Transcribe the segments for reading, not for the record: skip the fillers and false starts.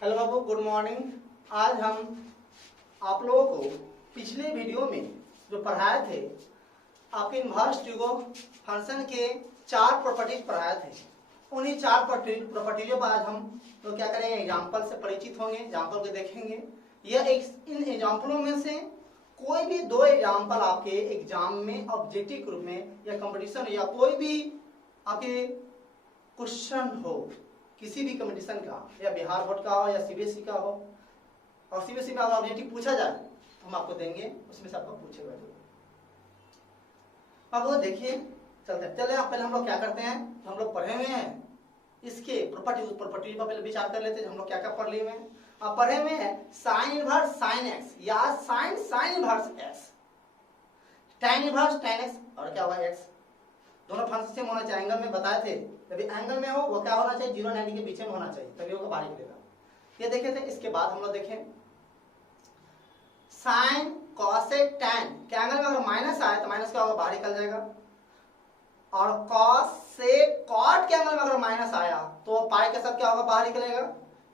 Hello बाबू, good morning. आज हम आप लोगों को पिछले वीडियो में जो पढ़ाए थे आपके इनवर्स ट्यूगो फंक्शन के 4 प्रॉपर्टीज पढ़ाए थे। उन्हीं 4 प्रॉपर्टीजों पर आज हम तो क्या करेंगे, एग्जाम्पल से परिचित होंगे, एग्जाम्पल को देखेंगे। यह इन एग्जाम्पलों में से कोई भी 2 एग्जाम्पल आपके एग्जाम में ऑब्जेक्टिव के रूप में या कंपटीशन या कोई भी आपके क्वेश्चन हो किसी भी कंपटीशन का, या बिहार बोर्ड का हो या सीबीएसई का हो, और सीबीएसई में अगर ऑब्जेक्टिव पूछा जाए तो हम आपको देंगे, उसमें से आपको पूछेगा। अब वो देखिए, चलते पहले हम लोग क्या करते हैं, हम लोग पढ़े हुए हैं इसके प्रॉपर्टी पर पहले विचार कर लेते हैं। हम लोग क्या क्या पढ़ लिए हुए हैं। अब पढ़े हुए हैं साइन इनवर्स साइन एक्स या sign inverse x, tan inverse tan x, और क्या हुआ एक्स। दोनों फंक्शन सेम होना चाहिए। एंगल में बताए थे, तभी एंगल में हो वो क्या होना चाहिए, 0 90 के बीच में होना चाहिए, तभी वो बाहर निकलेगा। ये देखे थे। इसके बाद हम लोग देखें साइन कॉसेक टैन के एंगल में अगर माइनस आए तो माइनस क्या होगा, बाहर निकल जाएगा। और कॉस से कॉट के एंगल में अगर माइनस आया तो पाई के साथ क्या होगा, बाहर निकलेगा।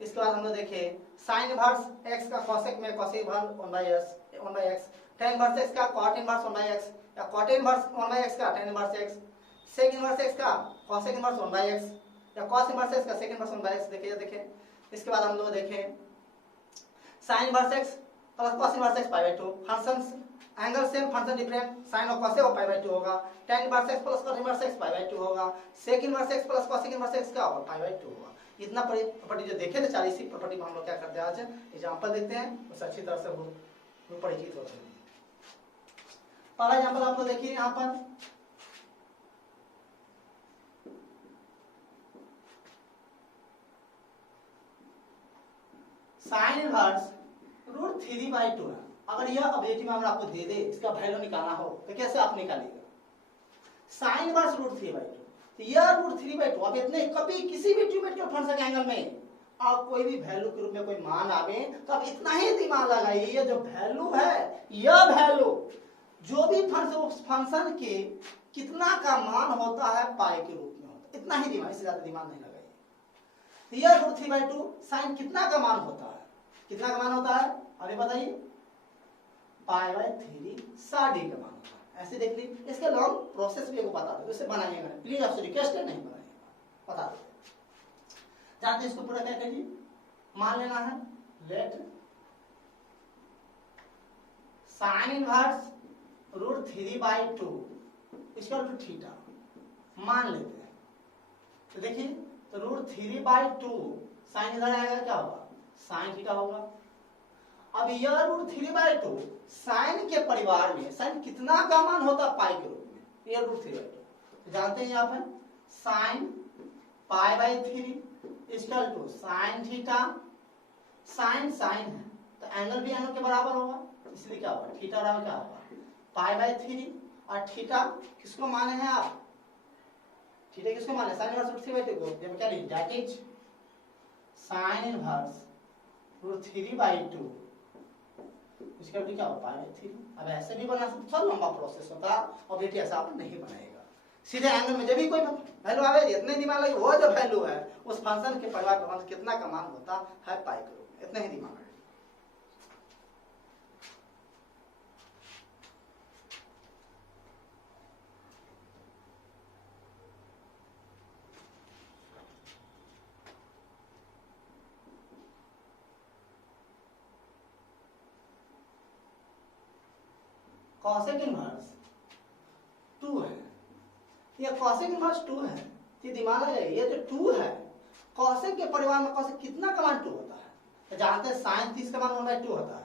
इसके बाद हम लोग देखे साइन इनवर्स एक्स का कॉसेक में cosec inverse 1/x, tan inverse x का कॉट इनवर्स 1/x, या कॉट इनवर्स 1/x का tan inverse X, sec inverse x का कॉसेक इनवर्स 1/x, या कॉस इनवर्स एक्स का सेक इनवर्स 1/x। देखें। इसके बाद हम लोग देखें sine inverse x plus cos inverse x π/2, function angle same function different, sine और कॉसेक π/2 होगा। Tan inverse x plus cos inverse x π/2 होगा। Sec inverse x plus cosec inverse x का होगा π/2 होगा। इतना प्रॉपर्टी जो देखे थे 40 प्रॉपर्टी में हम लोग क्या करते हैं, आज एग्जांपल देखते हैं, उससे अच्छी तरह से परिचित होते हैं। पहला एग्जांपल आप लोग देखिए यहाँ पर साइन इनवर्स √3/2 है। अगर यह ऑब्जेक्टिव में आपको दे दे, इसका वैल्यू निकालना हो तो कैसे आप निकालेंगे। साइन इनवर्स √3/2, तो यह √3/2 अब इतने कभी किसी भी ज्योमेट्रिकल फंक्शन के एंगल में आप कोई भी वैल्यू के रूप में कोई मान आवे तो आप इतना ही दिमाग लगाइए, ये जो वैल्यू है, यह वैल्यू जो भी फंक्शन के कितना का मान होता है पाई के रूप में होता है। इतना ही दिमाग, इससे ज्यादा दिमाग नहीं लगाइए। यह √3/2 साइन कितना का मान होता है, कितना का मान होता है अभी बताइए, π/3 साडी का मान होता है। ऐसे देख लीजिए। इसके लॉन्ग प्रोसेस भी बता दो, इसे बनाइएगा प्लीज, आपसे रिक्वेस्ट है, नहीं बनाइएगा, बता दो। जानते इसको पूरा क्या करिए, मान लेना है लेट साइन इनवर्स √3/2 इसका थीटा मान लेते हैं। तो देखिए, तो √3/2 साइन इधर आएगा, क्या होगा, साइन थीटा होगा। अब यह √3/2 साइन के परिवार में साइन कितना का मान होता है पाई के रूप में, यह √3/2 जानते हैं। यहाँ पर sine π/3 equal to sine theta, sine है तो एंगल भी एंगल के बराबर होगा, इसलिए क्या होगा, थीटा बराबर क्या होगा π/3। और थीटा किसको माने हैं आप, थीटा किसको माने, साइन इनवर्स √3/2 को, जब क्या लिखें, दैट इज साइन इनवर्स √3/2 इसका भी क्या होगा π/3। अब ऐसे भी बना सकते, सब लंबा प्रोसेस होता है, ऑब्जेक्टिव ऐसा आप नहीं बनाएगा। सीधे एंगल में जब भी कोई वैल्यू आवे, इतने दिमाग लगे, वो जो वैल्यू है उस फंक्शन के परिवार का कितना का मान होता है पाई के रूप में, इतना ही दिमाग है। कॉसेक इनवर्स 2 है, ये कॉसेक इनवर्स 2 है, ये दिमाग लगाइए, ये जो 2 है कॉसेक के परिवार में कॉसेक कितना का मान 2 होता है, तो जानते हैं साइन 30 का मान 1/2 होता है,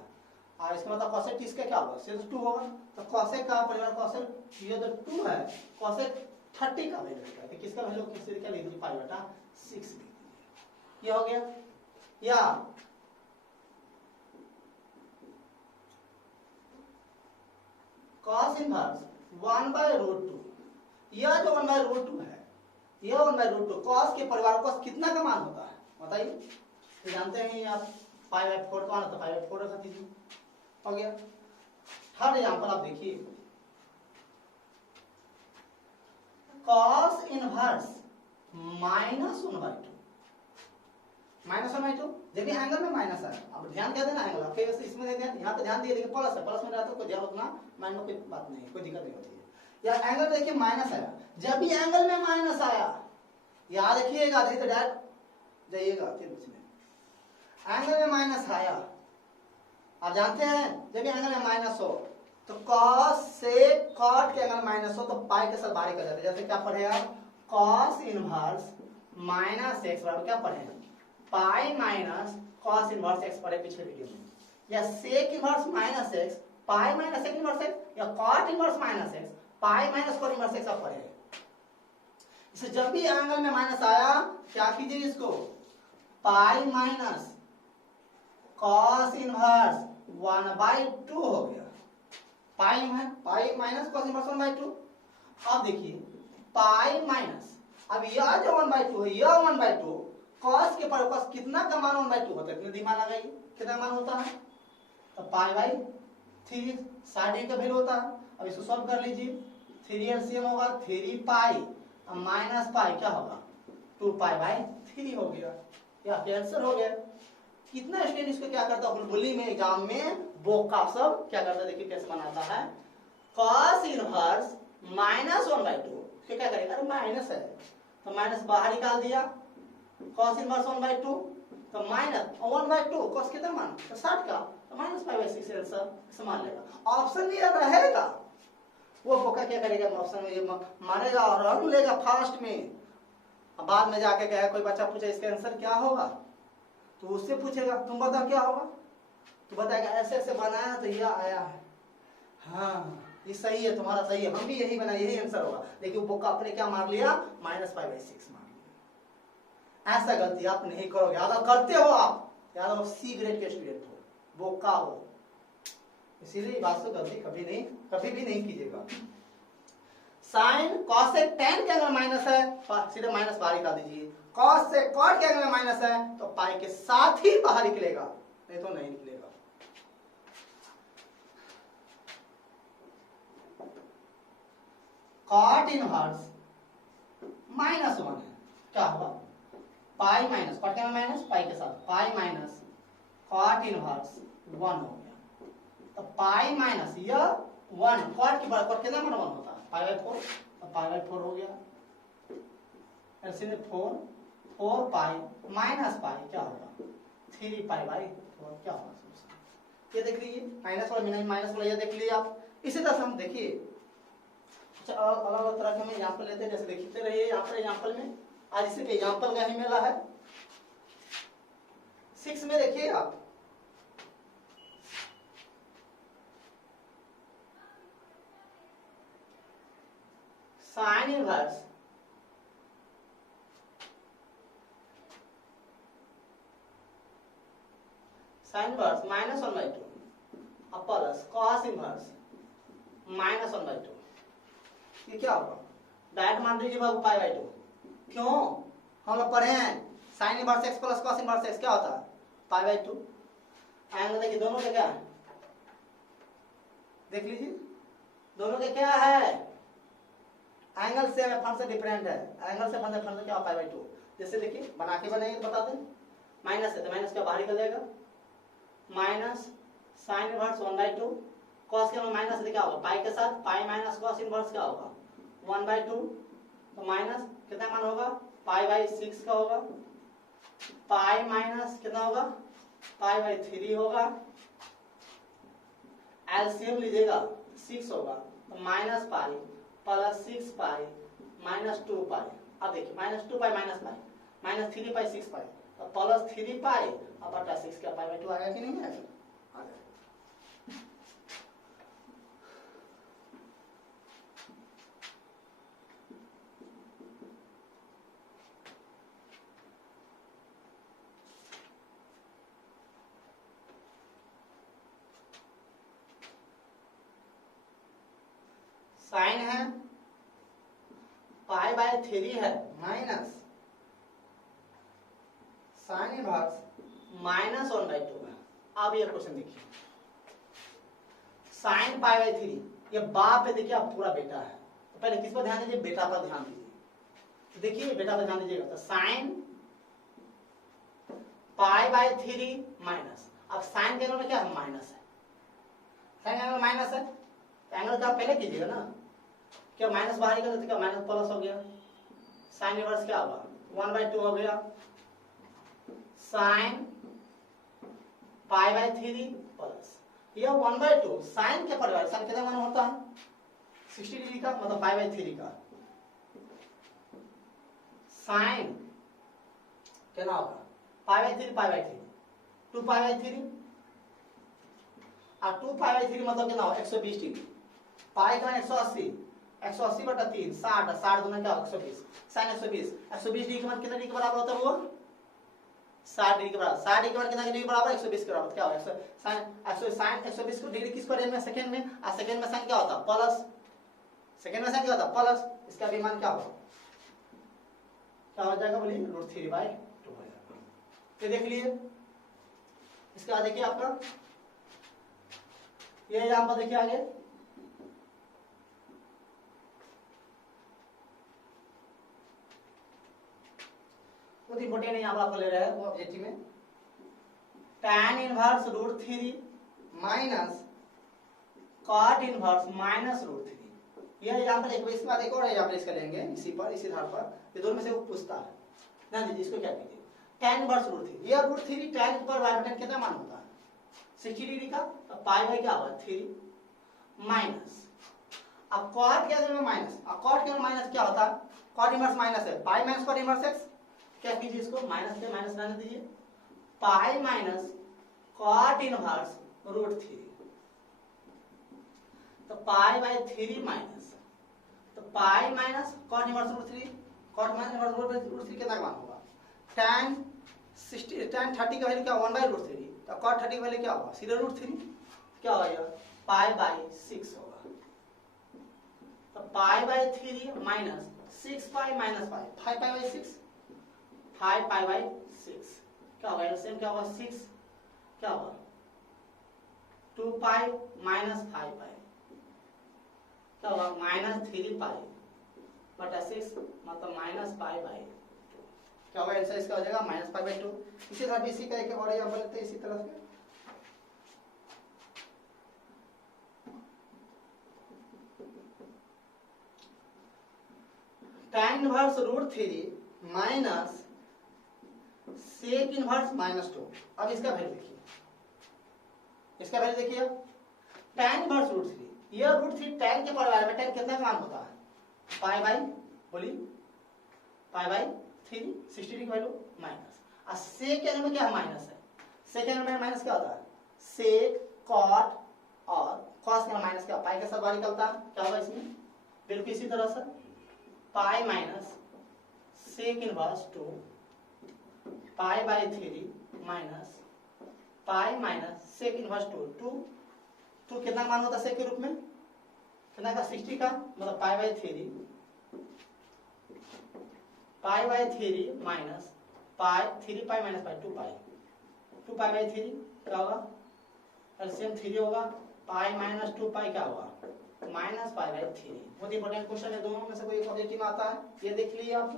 और इसका मतलब कॉसेक 30 का क्या होगा, सिर्फ 2 होगा। तो कॉसेक का परिवार कॉसेक ये जो 2 है कॉसेक 30 का वैल्यू होता है, तो किसका वैल्यू किसी का ले दीजिए π/6 लिख दीजिए, ये हो गया। या cos इनवर्स 1/√2, यह जो 1/√2 है, यह 1/√2 cos के परिवार को कितना का मान होता है बताइए, तो जानते हैं आप π/4 का मान होता है, π/4 रखा दीजिए, हो गया। थर्ड एग्जांपल आप देखिए, cos इनवर्स -1/2, -1/2 जब भी एंगल में माइनस है, अब ध्यान क्या देना एंगल, आपके इसमें ध्यान, यहाँ पे ध्यान दिए, लेकिन प्लस है, प्लस में रहता तो कोई ध्यान उतना माइंड में कोई बात नहीं, कोई दिक्कत नहीं होती है। या एंगल में देखिए माइनस आया, जब भी एंगल में माइनस आया, याद रखिएगा, नहीं तो डायरेक्ट जाइएगा फिर उसमें, एंगल में माइनस आया, आप जानते हैं जब भी एंगल में माइनस हो तो कॉस से कॉट के एंगल माइनस हो तो पाई के साथ बाहर कर जाते हैं। जैसे क्या पढ़ेगा, कॉस इनवर्स माइनस एक्स बराबर क्या पढ़ेगा, pi minus cos inverse x पढ़े पिछले वीडियो में, या sec inverse minus x pi minus sec inverse x, या cot inverse minus x pi minus cot inverse x आप पढ़े। इसे जब भी एंगल में माइनस आया क्या कीजिए, इसको पाई माइनस कॉस इनवर्स 1/2 हो गया, पाई माइनस कॉस इनवर्स 1/2। अब देखिए पाई माइनस, अब यह जो 1/2 है, यह 1/2 कॉस के पर कॉस कितना का मान 1/2 होता है, कितने दिमाग लगाइए, कितना मान होता है, तो पाई/3 60 का वैल्यू होता है। अब इसको सॉल्व कर लीजिए, 3 एलसीएम होगा 3 पाई और माइनस पाई क्या होगा 2 पाई/3 हो गया, या आंसर हो गया। कितना स्टूडेंट इसको क्या करता है बुलबुली में एग्जाम में बोका सब क्या करता है, देखिए कैसे बनाता है, cos इनवर्स माइनस 1/2 क्या करेगा, अरे माइनस है तो माइनस बाहर निकाल दिया, cos इनवर्स 1/2 तो माइनस 1/2 cos कितना मान तो 60 का, तो माइनस पाई/6 आंसर मान लेगा। ऑप्शन में रहेगा, वो बोका क्या करेगा, ऑप्शन में ये मानेगा और रन लेगा फास्ट में। अब बाद में जाके कहे कोई बच्चा पूछे इसका आंसर क्या होगा, तो उससे पूछेगा तुम बताओ क्या होगा, तो बताएगा ऐसे ऐसे बनाया तो यह आया है, हाँ ये सही है, तुम्हारा सही है, हम भी यही बनाए, यही आंसर होगा। लेकिन बोका अपने क्या मार लिया, माइनस पाई/6 मार लिया। ऐसा गलती आप नहीं करोगे, अगर करते हो आप याद हो सी ग्रेड के स्टूडेंट हो, बोका हो, इसीलिए बात से गलती कभी भी नहीं कीजिएगा। साइन कॉस से टेन के एंगल माइनस है, सीधे माइनस बाहर निकाल दीजिए, कॉस से कॉट के एंगल माइनस है तो पाई के साथ ही बाहर निकलेगा, नहीं तो नहीं निकलेगा। कॉट इनवर्स -1 है, क्या हुआ पाई माइनस कॉट के माइनस पाई के साथ पाई माइनस कॉट इनवर्स 1 हो गया, तो पाई माइनस यह 1 कॉट की बार कॉट कितना मान 1 होता है पाई/4, तो पाई/4 हो गया, ऐसे में 4 पाई माइनस पाई क्या होगा 3 पाई/4 क्या होगा, ये देख लीजिए माइनस वाला माइनस वाला ये देख लीजिए आप। इसी तरह से हम देखिए अच्छा अलग अलग तरह के हम एग्जांपल लेते हैं, जैसे देखते रहिए यहाँ पर एग्जांपल में, आज इसी पे एग्जांपल का ही मेला है। 6 में देखिए आप साइन इनवर्स -1/2 अब प्लस कॉस इनवर्स -1/2, ये क्या होगा डायरेक्ट मान लीजिए बाबू पाई/2, क्यों हम लोग पढ़े हैं sine inverse x plus cos inverse x क्या होता है पाई/2। एंगल देखिए दोनों का क्या है, देख लीजिए दोनों का क्या है, एंगल से फंड से डिफरेंट है, एंगल से फंड क्या पाई/2। जैसे देखिए बना के बनाएंगे तो बताते हैं, माइनस है तो माइनस क्या बाहर निकल जाएगा, माइनस साइन इनवर्स 1/2 कॉस के माइनस से क्या होगा पाई के साथ पाई माइनस कॉस इनवर्स क्या होगा 1/2, तो माइनस कितना मान होगा पाई/6 का होगा, पाई माइनस कितना होगा पाई/3 होगा, एलसीएम लीजिएगा 6 होगा, तो minus pi plus 6 pi minus 2 पाई। अब देखिए -2 पाई -3 पाई 6 पाई, तो प्लस 3 पाई अब बटा 6 क्या पाई/2 आ गया कि नहीं आया, आ गया। साइन है पाई/3 है माइनस साइन इनवर्स -1/2 है। अब ये क्वेश्चन देखिए साइन पाई/3 ये बाप है, देखिए अब पूरा बेटा है, तो पहले किस पर ध्यान दीजिए बेटा पर ध्यान दीजिए, तो देखिए बेटा पर ध्यान दीजिएगा, तो साइन पाई बाई 3 माइनस, अब साइन के एंगल में क्या है, माइनस है, साइन एंगल माइनस है तो एंगल का आप पहले कीजिएगा ना, क्या माइनस बाहर निकल तो क्या माइनस प्लस हो गया, साइन इनवर्स क्या होगा 1/2 हो गया, साइन पाई बाई 3 प्लस यह 1/2 साइन के परिवार, साइन कितना मान होता है 60 डिग्री का, मतलब पाई बाई 3 का साइन कितना होगा पाई बाई 3 2 पाई बाई 3 और 2 पाई बाई 3 मतलब कितना होगा 120 डिग्री, पाई का 180 180 बटा 3 60 60 दूना क्या होगा 120, साइन 120 डिग्री के मान कितना डिग्री के बराबर होता है वो 60 डिग्री के बराबर, 60 डिग्री के मान कितना डिग्री के बराबर 120 के बराबर, क्या होगा साइन 120 को डिग्री किसको रेंज में सेकंड में, और सेकंड में साइन क्या होता है प्लस, सेकंड में साइन क्या होता है प्लस, इसका भी मान क्या होगा, क्या हो जाएगा बोलिए √3/2 हो जाएगा। ये देख लीजिए, इसके बाद देखिए आपका ये यहां पर देखिए आगे बहुत इंपॉर्टेंट है, यहाँ पर आपको ले रहा है वो ऑब्जेक्टिव में, tan inverse √3 minus cot inverse minus √3, यह यहाँ पर इसके बाद एक और यहाँ पर इसका लेंगे इसी धार पर, ये दोनों में से वो पूछता है ना दीजिए, इसको क्या कीजिए tan इनवर्स √3, यह √3 tan पर y tan कितना मान होता है 60 डिग्री का, अब पाई बाई क्या होगा 3 माइनस, अब cot के अंदर में माइनस, अब cot के अंदर माइनस क्या होता है, cot इनवर्स माइनस है, pi minus cot inverse x, क्या कीजिए इसको माइनस से माइनस रहने दीजिए, पाई माइनस cot इनवर्स √3, तो पाई बाई 3 माइनस, तो pi minus cot inverse √3, cot inverse √3 कितना मान होगा, tan 30 का वैल्यू क्या 1/√3, तो cot 30 का वैल्यू क्या होगा सीधे √3, क्या होगा यह पाई बाई 6 होगा, तो पाई by 3 minus 6 pi minus pi 5 pi by 6, 5 pi by 6 क्या होगा एलसीएम क्या होगा 6, क्या होगा 2 पाई माइनस 5 पाई क्या होगा -3 पाई बटा 6 मतलब माइनस पाई बाई 2, क्या होगा आंसर इसका हो जाएगा माइनस पाई बाई 2। इसी तरह इसी का एक और एग्जांपल लेते हैं इसी तरह से, tan inverse √3 minus sec inverse -2, अब इसका वैल्यू देखिए, इसका वैल्यू देखिए tan इनवर्स √3, यह √3 tan के परिवार में tan कितना का मान होता है पाई बाई, बोलिए पाई बाई 3 60 डिग्री वैल्यू माइनस, और सेक के अंदर में क्या माइनस है, सेक के अंदर में माइनस क्या होता है सेक कॉट और कॉस के माइनस क्या पाई के साथ बाहर निकलता है, क्या होगा इसमें बिल्कुल इसी तरह से pi minus sec inverse 2 pi by 3 minus pi minus sec inverse 2 कितना मान होता है सेक के रूप में कितना का 60 का, मतलब पाई by 3 minus pi 3 pi minus pi 2 pi by 3 क्या होगा एलसीएम 3 होगा, पाई माइनस 2 पाई क्या होगा माइनस पाई बाई 3। बहुत इंपॉर्टेंट क्वेश्चन है, दोनों में से कोई एक ऑब्जेक्टिव आता है, ये देख लीजिए आप,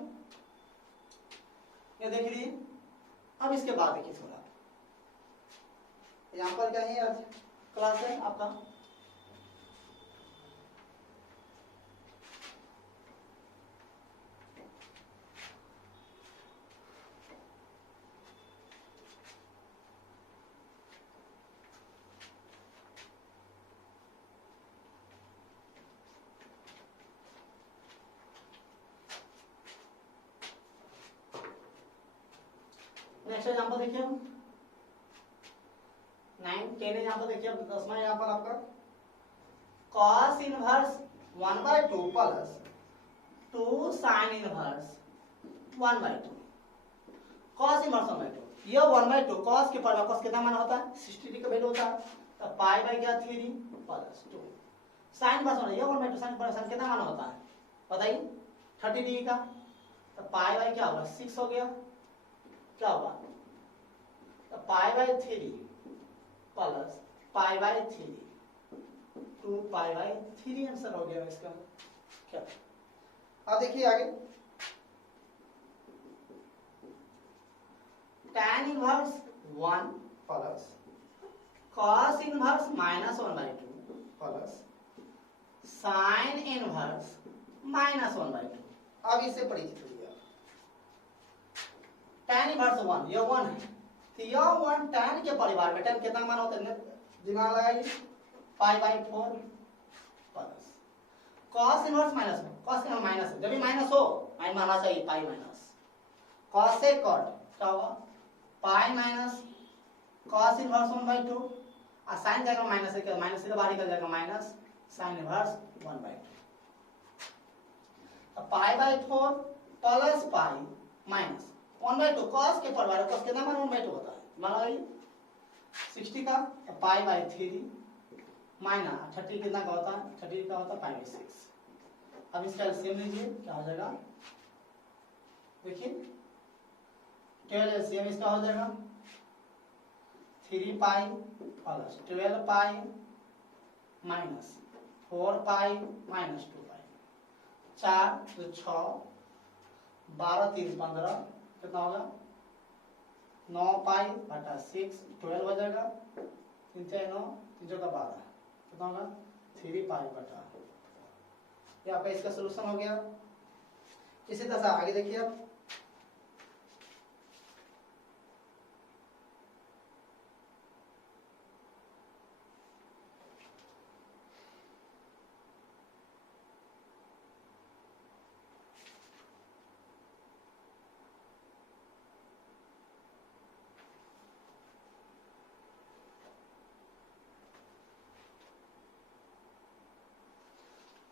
ये देख लीजिए। अब इसके बाद देखिए थोड़ा यहाँ पर क्या है आज क्लास है आपका नेक्स्ट एग्जांपल देखिए हम 9 10 एग्जांपल देखिए, 10वां एग्जांपल आपका cos inverse 1/2 plus 2 sin inverse 1/2, cos inverse 1/2, यह 1/2 cos के पर cos कितना मान होता है 60 डिग्री का वैल्यू होता है, तो पाई बाई क्या 3 प्लस 2 sin इनवर्स होना, यह 1/2 sin पर sin कितना मान होता है बताइए 30 डिग्री का, तो पाई बाई क्या होगा 6 हो गया, क्या होगा तो पाई by 3 plus pi by 3 2 pi by 3 answer हो गया इसका। क्या अब देखिए आगे tan inverse 1 plus cos inverse -1/2 plus sin inverse -1/2। अब इससे परिचित हो गया। tan इनवर्स 1, ये 1 है, तो यह 1 tan के परिवार में, tan कितना मान होता है दिमाग लगाइए, π/4 प्लस cos इनवर्स -1, cos का माइनस है, जब भी माइनस हो माइनस आना चाहिए, पाई माइनस cos से cot क्या होगा, पाई माइनस cos इनवर्स 1/2 और sin जाएगा माइनस से, क्या माइनस से बाहर निकल जाएगा, माइनस sin इनवर्स 1/2। अब π/4 प्लस पाई माइनस 1/2 cos के परिवार, cos कितना मान 1/2 होता है, मान लीजिए 60 का, तो π/3 माइनस 30 कितना का होता है, 30 का होता है π/6। अब इसका एलसीएम लीजिए, क्या हो जाएगा, देखिए 12 एलसीएम इसका हो जाएगा 3 pi plus 12 pi minus 4 pi minus 2 पाई, 4 तो 6, 12 3 15 कितना होगा, 9 पाई बटा 6, 12 हो जाएगा, 3 4 9, 3 का 12 कितना होगा, 3 पाई बटा, ये आपका इसका सलूशन हो गया। इसी तरह से आगे देखिए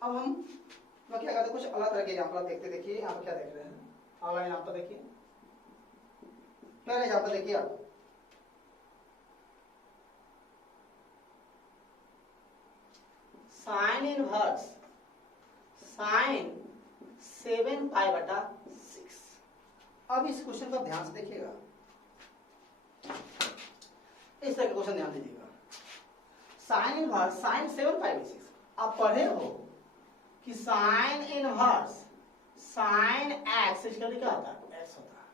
अब हम क्या करते, कुछ अलग तरह के एग्जाम्पल देखते, देखिए यहाँ पर क्या देख रहे हैं, अगला एग्जाम्पल देखिए, पहले एग्जाम्पल देखिए आप, साइन इनवर्स साइन 7 पाई बटा 6। अब इस क्वेश्चन को ध्यान से देखिएगा, इस तरह के क्वेश्चन ध्यान दीजिएगा, साइन इनवर्स साइन 7 पाई/6। आप पढ़े हो कि साइन इनवर्स साइन x क्या होता है, x होता है।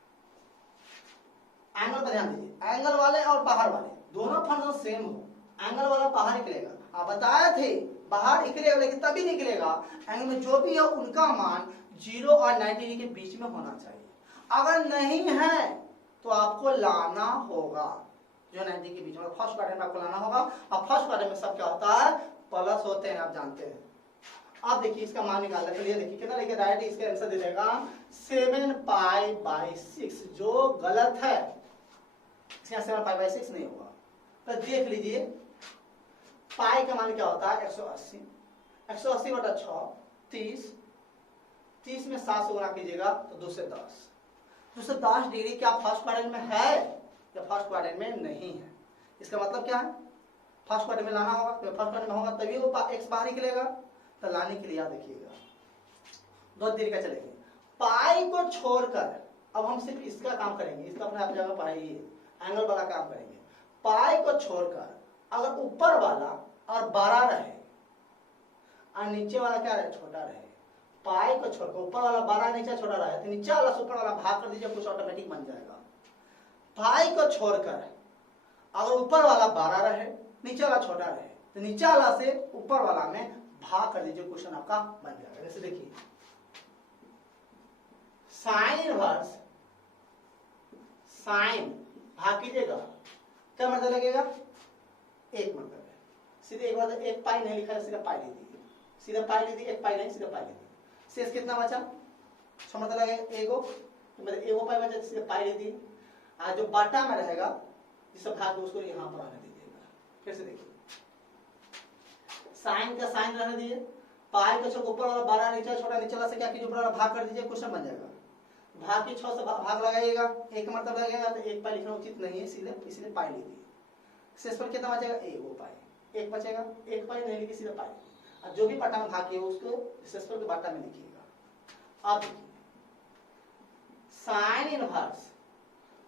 एंगल पर ध्यान दीजिए, एंगल वाले और बाहर वाले दोनों फंक्शन सेम हो, एंगल वाला बाहर निकलेगा, आप बताए थे बाहर निकलेगा, लेकिन तभी निकलेगा एंगल में जो भी हो उनका मान 0 और 90 डिग्री के बीच में होना चाहिए। अगर नहीं है तो आपको लाना होगा जो 90 के बीच में, फर्स्ट क्वाड्रेंट में आपको लाना होगा, और फर्स्ट क्वाड्रेंट में सब क्या होता है, प्लस होते हैं, आप जानते हैं। आप देखिए इसका मान निकालना, चलिए देखिए कितना लेके डायरेक्ट इसका आंसर दे देगा 7 पाई/6, जो गलत है, इसका 7 पाई/6 नहीं होगा। तो देख लीजिए पाई का मान क्या होता है, 180, 180 बटा 6 30, 30 में 7 से गुणा कीजिएगा तो 210, 210 डिग्री क्या फर्स्ट क्वाड्रेंट में है या फर्स्ट क्वाड्रेंट में नहीं है। इसका मतलब क्या है, फर्स्ट क्वाड्रेंट में लाना होगा, तो फर्स्ट क्वाड्रेंट में होगा तभी वो x बाहर निकलेगा। तो लाने के लिए आप देखिएगा 2 तरीका चलेंगे, पाई को छोड़कर अब हम सिर्फ इसका काम करेंगे, इसका अपने आप जगह पाई एंगल वाला काम करेंगे। पाई को छोड़कर अगर ऊपर वाला और बड़ा रहे और नीचे वाला क्या रहे, छोटा रहे, पाई को छोड़कर ऊपर वाला बड़ा नीचे छोटा रहे, तो नीचे वाला से ऊपर वाला भाग कर दीजिए, कुछ ऑटोमेटिक बन जाएगा। पाई को छोड़कर अगर ऊपर वाला बड़ा रहे नीचे वाला छोटा रहे, तो नीचे वाला से ऊपर वाला में भाग कर दीजिए, क्वेश्चन आपका बन जाएगा। जैसे देखिए साइन इनवर्स साइन भाग कीजिएगा, क्या मतलब लगेगा, 1 मतलब है, सीधे एक बार 1 पाई नहीं लिखा है, सीधा पाई ले दी, सीधा पाई ले दी, 1 पाई नहीं सीधा पाई ले दी, शेष कितना बचा, मतलब है एगो, मतलब एगो पाई बचा, सीधे पाई ले दी, और जो बाटा में रहेगा जिसे भाग उसको यहाँ पर आने दीजिएगा। फिर से देखिए साइन का साइन रहने दीजिए, पाई का ऊपर वाला 12 नीचे छोटा, नीचे वाला से क्या कीजिए ऊपर वाला भाग कर दीजिए, क्वेश्चन बन जाएगा। भाग की 6 से भाग लगाइएगा, एक मतलब लगेगा, तो 1 पाई लिखना उचित नहीं है, इसलिए पाई लीजिए। शेष पर कितना बचेगा, एगो पाई, 1 बचेगा, 1 पाई नहीं लिखिए, सीधा पाई, और जो भी बाटा में भाग किया उसको शेष पर बाटा में लिखिएगा। अब sine inverse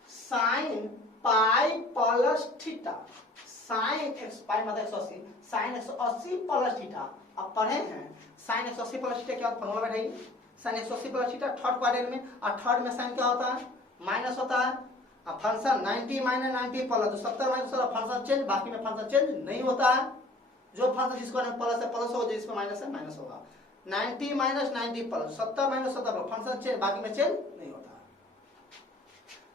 sine pi plus theta, sine x pi मतलब 180, साइन 180 प्लस थीटा। अब पढ़े हैं साइन 180 प्लस थीटा क्या फॉर्मूला बैठाइए, sine 180 plus theta third quadrant में, और थर्ड में साइन क्या होता है, माइनस होता है, अब फंक्शन 90 माइनस 90 प्लस, तो 70 माइनस फंक्शन चेंज, बाकी में फंक्शन चेंज नहीं होता है। जो फंक्शन जिसको प्लस है प्लस होगा, जिसमें माइनस है माइनस होगा। 90 minus 90 plus 70 minus 70 plus, function change, बाकी में चेंज नहीं होता।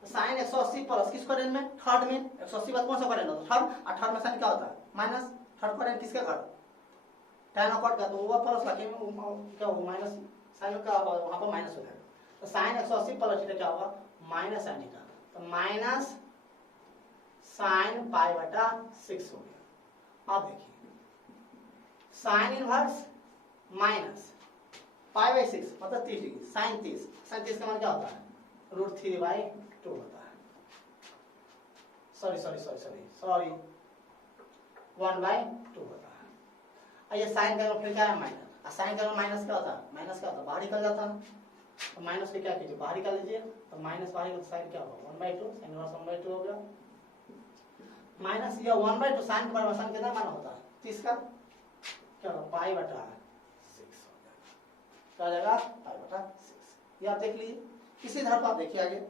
साइन 180 प्लस किसको रेंज में, थर्ड में। 180 बाद कौन सा करेंगे, तो थर्ड, और थर्ड में साइन क्या होता है माइनस, थर्ड करेंगे किसका घर, tan कॉट का, तो वो प्लस रखेंगे क्या होगा माइनस, साइन का वहां पर माइनस हो जाएगा। तो साइन 180 प्लस थीटा क्या होगा माइनस साइन थीटा, तो माइनस साइन पाई बटा 6 हो गया। अब देखिए sine inverse minus pi by 6 मतलब 30 डिग्री, साइन 30, साइन 30 का मान क्या होता है √3/2 होता है। सॉरी 1/2 होता है। और ये साइन का फिर क्या है माइनस, और साइन का माइनस क्या होता है, माइनस क्या होता है बाहर निकल जाता है, तो माइनस के क्या कीजिए बाहर निकाल लीजिए, तो माइनस बाहर निकल साइन क्या होगा 1/2, साइन इनवर्स 1/2 हो गया। माइनस ये 1/2 साइन के बारे में साइन कितना मान होता है 30 का, क्या होगा पाई बटा 6 हो जाएगा, क्या हो जाएगा पाई बटा 6। ये आप देख लीजिए, इसी धर पर आप देखिए आगे,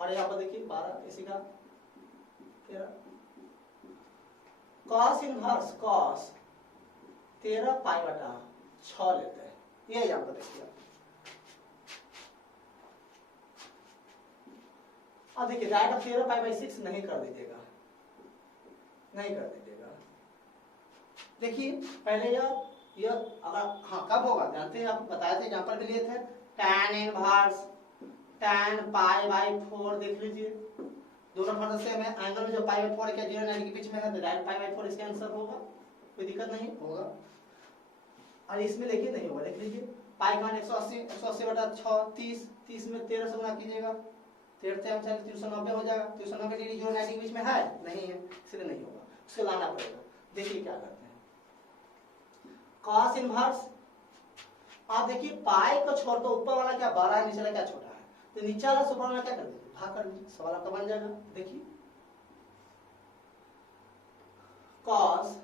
और यहाँ पर देखिए 12 इसी का 13 कॉस इनवर्स कॉस 13 पाई बटा 6 लेते हैं। ये यहाँ पर देखिए, अब देखिए डायरेक्ट आप 13 पाई बाई 6 नहीं कर दीजिएगा, नहीं कर दीजिएगा। देखिए पहले यह अगर हाँ कब होगा जानते हैं, आप बताए थे एग्जांपल भी लिए थे, tan inverse tan pi by 4 देख लीजिए, दोनों फंक्शन सेम है, एंगल में जो पाई बाई 4 क्या 0 90 के बीच में है, तो डायरेक्ट पाई बाई 4 इसका आंसर होगा, कोई दिक्कत नहीं होगा। और इसमें देखिए नहीं होगा, देख लीजिए पाई का मान 180 बटा 6 30, 30 में 13 से गुणा कीजिएगा, 13 से 390 हो जाएगा, 390 डिग्री 0 90 के बीच में है नहीं है, इसलिए नहीं होगा, उसको लाना पड़ेगा। देखिए क्या करते हैं, कॉस इनवर्स, आप देखिए पाई को छोड़ दो, ऊपर वाला क्या बड़ा है, नीचे वाला क्या छोटा है, तो नीचे वाला से ऊपर वाला क्या कर दीजिए भाग कर दीजिए, सवाल आपका बन जाएगा। देखिए कॉस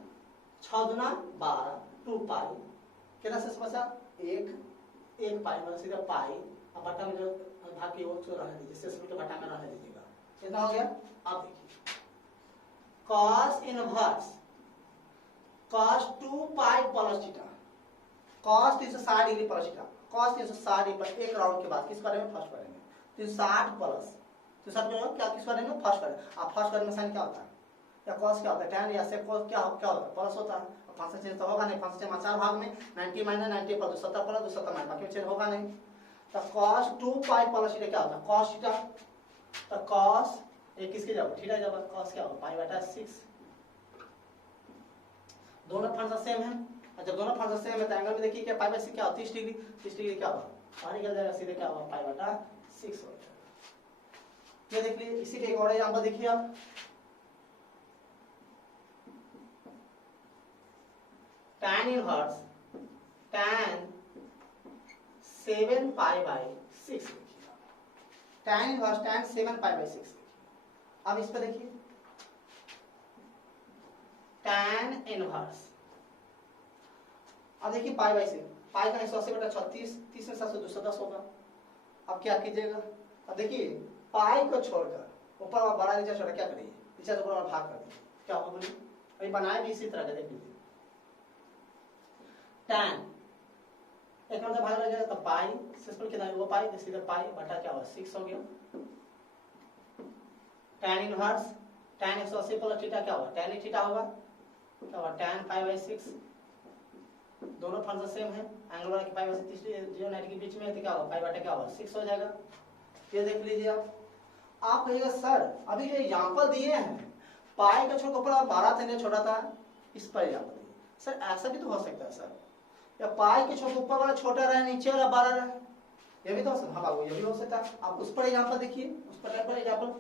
6 गुना 12 2 पाई कितना से बचा 1 पाई मतलब सीधा पाई, अब बटा में जो भाग की ओर से रहने दीजिए, शेष में तो बटा में रहने दीजिएगा, कितना हो गया। अब देखिए कॉस इनवर्स cos 2 पाई plus theta, cos 360 degree plus theta, cos 360 degree पर एक राउंड के बाद किस करेंगे फर्स्ट करेंगे, 360 प्लस 360 क्या किस करेंगे फर्स्ट करेंगे। आप फर्स्ट करने में साइन क्या होता है या cos क्या होता है tan या sec cos क्या होता है प्लस होता है, फंक्शन चेंज तो होगा नहीं, फंक्शन चेंज चार भाग में 90 माइनस 90 प्लस 70 प्लस 70 माइनस, बाकी में चेंज होगा नहीं। तो cos 2 पाई प्लस थीटा क्या होता है cos थीटा, तो cos ये किसके जब थीटा जब cos क्या होगा पाई बटा 6, दोनों फंक्शन सेम है, और जब दोनों फंक्शन सेम है तो एंगल में देखिए क्या पाई बाई 6 क्या होगा 30 डिग्री, 30 डिग्री क्या होगा बाहर निकल जाएगा, सीधे क्या होगा पाई बटा 6 हो जाएगा। ये देख लीजिए, इसी के एक और एग्जांपल देखिए आप, tan inverse tan 7 pi by 6 देखिए, tan inverse tan 7 pi by 6। अब इस पर देखिए tan इनवर्स, अब देखिए पाई बाई 6, पाई का 180 बटा 36, 30 में 7 से 210 होगा। अब क्या कीजिएगा, अब देखिए पाई को छोड़कर ऊपर वाला बड़ा नीचे छोटा क्या करिए, नीचे से ऊपर वाला भाग कर दीजिए, क्या होगा बोलिए, अभी बनाए भी इसी तरह का देख लीजिए, tan एक से भाग लग जाएगा तो पाई शेष पर कितना वो पाई, सीधे पाई बटा क्या होगा 6 हो गया। tan inverse tan 180 plus theta क्या होगा tan थीटा होगा, क्या होगा tan पाई बाई 6, दोनों फंक्शन सेम है, एंगल वाला की पाई बाई 30 0 90 के बीच में है, तो क्या होगा पाई बटा क्या होगा 6 हो जाएगा। ये देख लीजिए आप कहिएगा सर अभी जो एग्जांपल दिए हैं पाई का छोटा ऊपर 12 से छोटा था, इस पर एग्जांपल दिए सर, ऐसा भी तो हो सकता है सर, या पाई के छोटे ऊपर वाला छोटा रहे नीचे वाला 12 रहे, ये भी तो हो सकता है, हाँ बाबू ये भी हो सकता है। आप उस पर एग्जांपल देखिए, उस पर एग्जांपल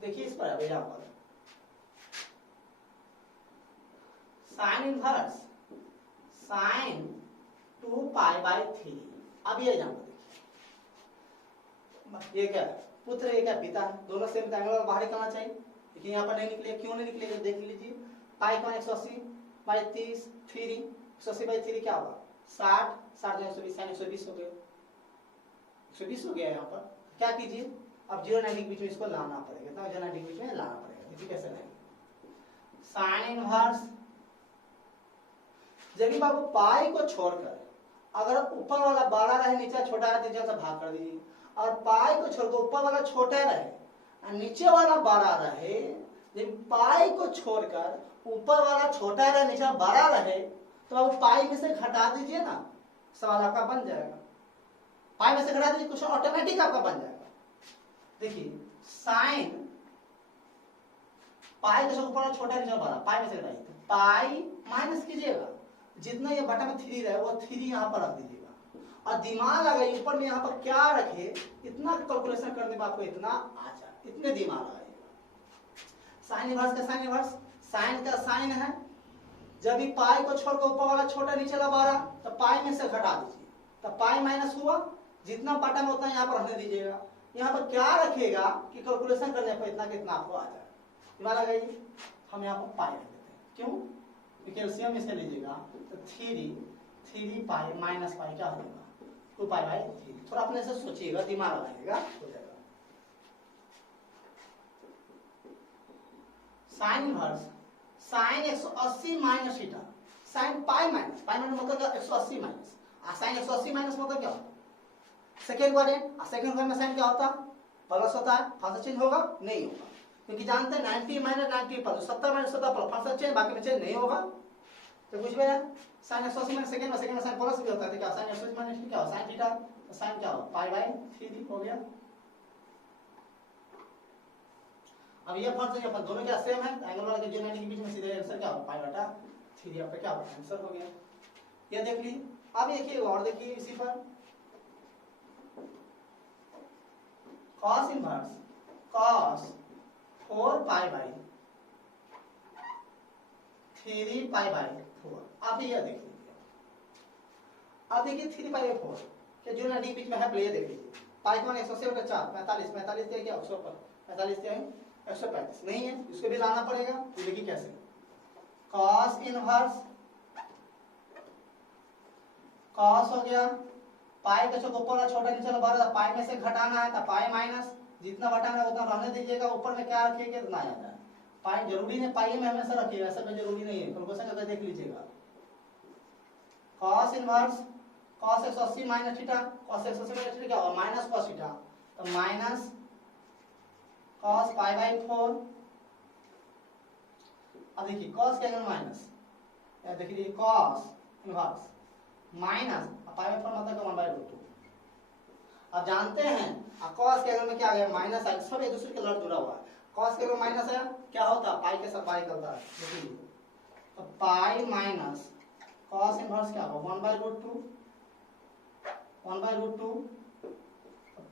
देखिए, इस पर example sign inverse sign 2 pi by 3 अब ये एग्जाम्पल देखिए, ये क्या है पुत्र, ये क्या पिता है, दोनों सेम एंगल बाहर करना चाहिए, लेकिन यहाँ पर नहीं निकले, क्यों नहीं निकले देख लीजिए। पाई का 180 बाई 30 3, 180 बाई 3 क्या होगा 60, 60 120 120 हो गया, 120 हो गया। यहाँ पर क्या कीजिए, अब 0 90 के बीच में इसको लाना पड़ेगा, तो 0 90 के बीच में लाना पड़ेगा। देखिए कैसे लाएंगे, साइन इनवर्स, जब भी बाबू पाई को छोड़कर अगर ऊपर वाला बड़ा रहे नीचे छोटा है तो नीचे से भाग कर दीजिए, और पाई को छोड़कर ऊपर वाला छोटा रहे और नीचे वाला बड़ा रहे, जब पाई को छोड़कर ऊपर वाला छोटा रहे नीचे बड़ा रहे तो अब पाई में से घटा दीजिए ना, सवाल आपका बन जाएगा। पाई में से घटा दीजिए, क्वेश्चन ऑटोमेटिक आपका बन जाएगा। देखिए साइन पाई के ऊपर वाला छोटा नीचे बड़ा, पाई में से घटाइए तो पाई माइनस कीजिएगा, जितना ये बटा में 3 रहे वो 3 यहाँ पर रख दीजिएगा, और दिमाग लगाइए ऊपर में यहाँ पर क्या रखे, इतना कैलकुलेशन करने में आपको इतना आ जाए, इतने दिमाग लगाइएगा। साइन इनवर्स का साइन इनवर्स, साइन का साइन है, जब भी पाई को छोड़कर ऊपर वाला छोटा नीचे वाला बड़ा तो पाई में से घटा दीजिए, तो पाई माइनस हुआ, जितना बटा में उतना यहाँ पर रखने दीजिएगा। यहाँ पर क्या रखेगा कि कैलकुलेशन करने पर इतना कितना आपको आ जाए, दिमाग लगाइए। हम यहाँ पर पाई रख देते हैं, क्यों, कैल्शियम इसे लीजिएगा तो 3 पाई माइनस पाई क्या हो जाएगा 2 पाई बाई 3। थोड़ा अपने से सोचिएगा, दिमाग लगाइएगा, हो जाएगा। Sine inverse, sine 180 minus theta, sine pi minus मतलब 180 माइनस, साइन 180 माइनस मतलब क्या होता है सेकेंड क्वाड्रेंट, सेकेंड क्वाड्रेंट में साइन क्या होता है प्लस होता है, फंक्शन चेंज होगा नहीं होगा, क्योंकि जानते हैं 90 minus 90 plus 70 minus 70 plus function change, बाकी में चेंज नहीं होगा। तो कुछ भी साइन 180 माइनस सेकेंड में साइन प्लस भी होता है, तो क्या साइन 180 माइनस क्या हो साइन थीटा, तो साइन क्या हो पाई बाई 3 हो गया। अब ये फंक्शन ये दोनों क्या सेम है, एंगल वाला के जो 90 के बीच में सीधे आंसर क्या हो पाई बटा 3 आपका क्या होगा आंसर हो गया। ये देख लीजिए। अब देखिए और देखिए इसी पर cos inverse cos 4 pi by 3 pi by 4। अब ये देख लीजिए, अब देखिए 3 पाई बाई 4 के जो 90 के बीच में है, ये देख लीजिए। पाई का 180 बटा 4 45 45 दिया क्या 100 पर 45 दिया 135 नहीं है, इसको भी लाना पड़ेगा। तो देखिए कैसे, cos इनवर्स cos हो गया, पाई का ऊपर छोटा नीचे वाला पाई में से घटाना है तो पाई माइनस, जितना घटाना है उतना रहने दीजिएगा, ऊपर में क्या रखिएगा इतना आ जाता है। पाई जरूरी नहीं पाई में हमेशा रखिएगा, ऐसा कोई जरूरी नहीं है, कैलकुलेशन करके देख लीजिएगा। cos inverse cos 180 minus theta, cos 180 minus theta क्या होगा माइनस cos थीटा, तो माइनस cos पाई बाई 4। अब देखिए cos के एंगल माइनस, देखिए cos inverse minus pi by 4 मतलब 1/√2। अब जानते हैं cos के एंगल में क्या आ गया माइनस है, सब एक दूसरे के लड़ जुड़ा हुआ है। cos के एंगल माइनस है क्या होता है पाई के साथ पाई निकलता है, देखिए तो पाई माइनस cos इनवर्स क्या होगा 1/√2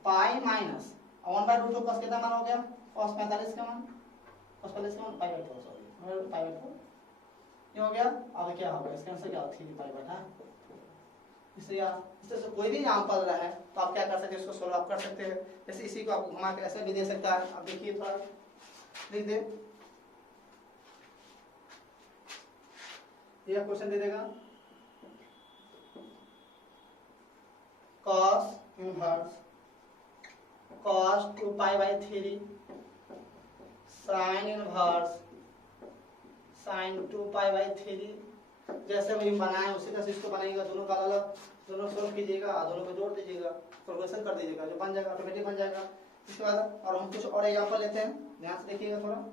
पाई माइनस 1/√2 cos कितना मान हो गया cos 45 का मान, cos 45 का मान pi by 4 sorry pi by 4 ये हो गया। अब क्या होगा इसका आंसर क्या होगा 3 पाई बटा। इससे कोई भी एग्जांपल रहा है तो आप क्या कर सकते हैं, इसको सॉल्व आप कर सकते हैं। जैसे इसी को आप घुमा के ऐसे भी दे सकता है। अब देखिए थोड़ा लिख दे, ये क्वेश्चन दे देगा cos inverse cos 2 pi by 3 sin inverse sin 2 pi by 3। जैसे हम बनाए उसी तरह से इसको बनाइएगा, दोनों का अलग दोनों सोल्व कीजिएगा, दोनों को जोड़ दीजिएगा, कैलकुलेशन कर दीजिएगा, जो बन जाएगा ऑटोमेटिक बन जाएगा। इसके बाद और हम कुछ और एग्जांपल लेते हैं, ध्यान से देखिएगा थोड़ा।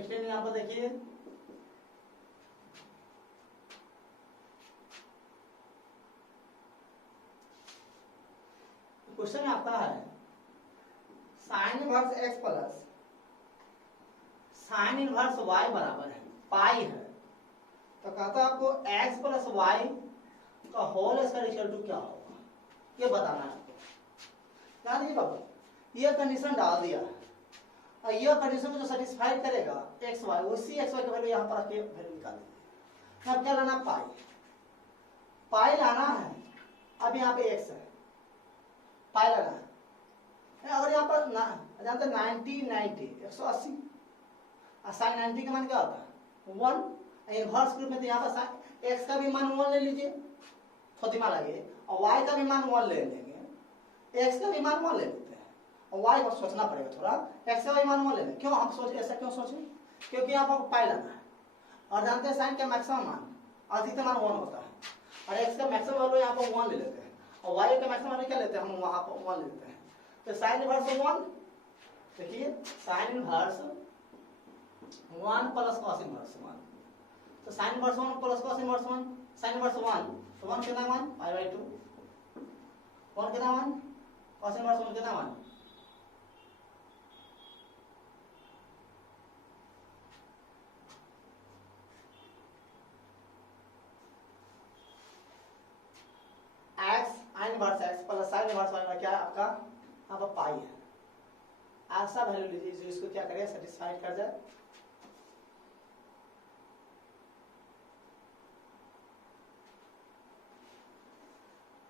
16 यहाँ पर देखिए, क्वेश्चन आपका है sine inverse x plus sine inverse y बराबर है पाई है, तो कहता है आपको x प्लस वाई का होल स्क्वायर इक्वल टू क्या होगा, ये बताना है आपको। ध्यान दीजिए बाबा, ये कंडीशन डाल दिया और ये कंडीशन को जो सेटिस्फाई करेगा एक्स वाई, उसी एक्स वाई की वैल्यू यहाँ पर आके वैल्यू निकाल दीजिए। अब क्या लाना, पाई, पाई लाना है। अब यहाँ पे एक्स है, पाई लाना है। अगर यहाँ पर जानते 90 90 180 साइन 90 का मान क्या होता है 1, इनवर्स ग्रुप में तो यहाँ पर एक्स का भी मान 1 ले लीजिए, थोड़ा दिमाग लगे, और वाई का भी मान 1 ले लेंगे, एक्स का भी मान 1 ले लेते हैं, और वाई को सोचना पड़ेगा थोड़ा, एक्स का भी मान 1 ले लेंगे। क्यों हम सोच ऐसा क्यों सोचें, क्योंकि यहाँ पर पाई लाना है और जानते हैं साइन का मैक्सिमम मान अधिकतम मान 1 होता है, और एक्स का मैक्सिमम वैल्यू यहाँ पर 1 ले लेते हैं, और वाई का मैक्सिमम वैल्यू क्या लेते हैं हम वहाँ पर 1 लेते हैं। तो साइन इनवर्स 1, देखिए sine inverse 1 plus cos inverse 1, तो sine inverse 1 plus cos inverse 1, sine inverse 1 तो 1 कितना 1 पाई/2, 1 कितना 1 कॉस इनवर्स 1 कितना 1, x inverse x plus sine inverse y क्या है आपका यहाँ पर पाई है। ऐसा वैल्यू लीजिए जो इसको क्या करेगा सेटिस्फाइड कर जाए।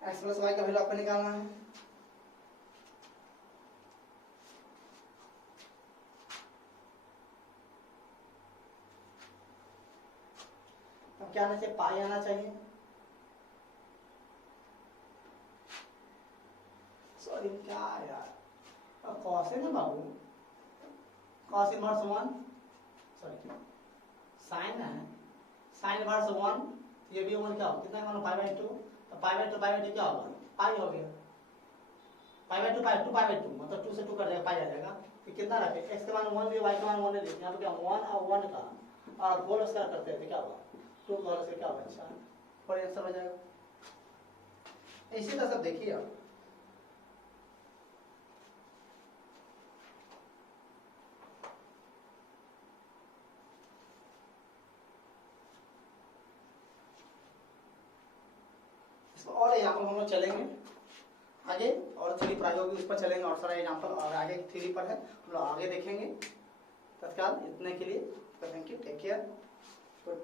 x प्लस वाई का वैल्यू आपको निकालना है। अब क्या आना चाहिए, पाई आना चाहिए, सॉरी क्या यार, अब कॉस है ना बाबू, कॉस इनवर्स 1, सॉरी साइन है, साइन इनवर्स 1, ये भी 1 क्या होगा कितना मानो पाई/2, तो पाई/2 क्या होगा पाई हो गया, पाई/2 पाई/2 मतलब 2 से 2 कर देगा पाई आ जाएगा। तो कितना रखे, x का मान 1 ले, y का मान 1 ले, यहाँ पे क्या 1 और 1 का और होल स्क्वायर करते हैं तो क्या होगा 2 का होल स्क्वायर क्या होगा 4, और आंसर हो जाएगा। इसी तरह सब देखिए आप, और एग्जाम्पल हम लोग चलेंगे आगे, और 3 प्रायोगिक उस पर चलेंगे, और सारा एग्जाम्पल और आगे 3 पर है हम लोग आगे देखेंगे। तत्काल इतने के लिए thank you, take care, good.